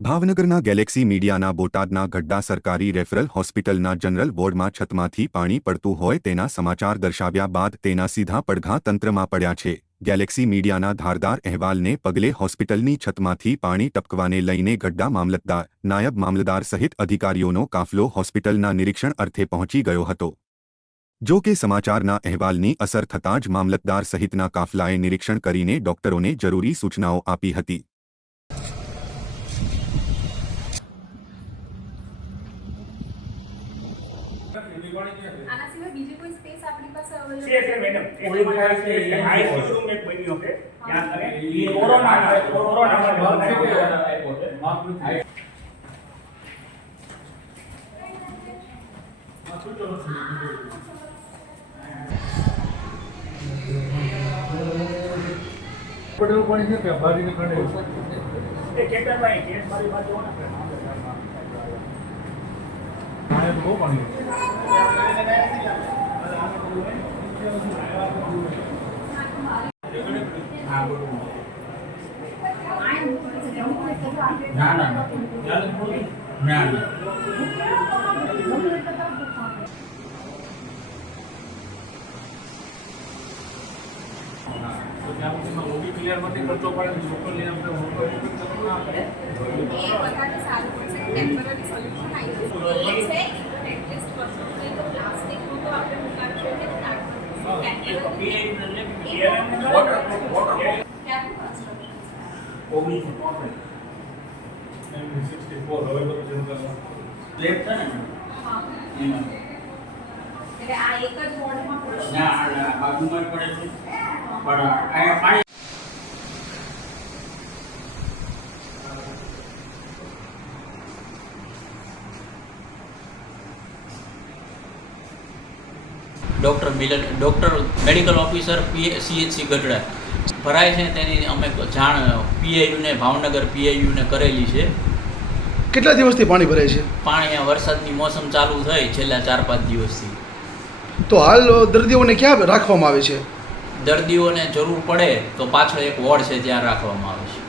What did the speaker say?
ભાવનગરના ગેલેક્સી મીડિયાના બોટાદના ગઢડા સરકારી રેફરલ હોસ્પિટલના જનરલ વોર્ડમાં છતમાંથી પાણી પડતું હોય તેના સમાચાર દર્શાવ્યા બાદ તેના સીધા પડઘા તંત્રમાં પડ્યા છે. ગેલેક્સી મીડિયાના ધારદાર અહેવાલને પગલે હોસ્પિટલની છતમાંથી પાણી ટપકવાને લઈને ગઢડા મામલતદાર, નાયબ મામલતદાર સહિત અધિકારીઓનો કાફલો હોસ્પિટલના નિરીક્ષણ અર્થે પહોંચી ગયો હતો. જો કે સમાચારના અહેવાલની અસર થતાં જ મામલતદાર સહિતના કાફલાએ નિરીક્ષણ કરીને ડોક્ટરોને જરૂરી સૂચનાઓ આપી હતી. આના સિવાય બીજી કોઈ સ્પેસ આપણી પાસે available છે છે મેડમ રૂમ એક બન્યો છે ત્યાં તમે કોરોના કોરોના માર્ક છે કે માટે આપ્યો છે? માર્ક નથી. આ છૂટો નથી. પડેલું પાણી છે. કે બારીને કાઢે એ કેતનભાઈ કેસ મારી બાજુ એ બહુ પાણી છે. ના ના ના ના ત્યાં સુધીમાં ક્લિયર માટે ખર્ચો પડે લોકલ લઈને આપણે લોકલ કરવું ના પડે. એ વધારે સારું પડશે ટેમ્પરરી સોલ્યુશન આવી જશે એ છે એટલીસ્ટ વર્ષો સુધી તો પ્લાસ્ટિકનું તો આપણે મુકાવશું ને ટેમ્પરરી ક્યાંનું construction? ઓગણીસો એમ 64 હવે બધું જનરલ પ્લેટ છે ને હા. એમાં એટલે આ એક જ વોર્ડમાં પડશે ના આ બાજુમાં જ પડે છે. પાણી doctor Milan doctor medical officer P CHC Gadhada. ભરાય છે તેની અમે જાણ પીઆઈયુને ભાવનગર પીઆઈયુને કરેલી છે. કેટલા દિવસથી પાણી ભરાય છે? પાણી આ વરસાદની મોસમ ચાલુ થઈ છેલ્લા ચાર પાંચ દિવસથી. તો હાલ દર્દીઓને ક્યાં રાખવામાં આવે છે? દર્દીઓને જરૂર પડે તો પાછળ એક વોર્ડ છે ત્યાં રાખવામાં આવે છે.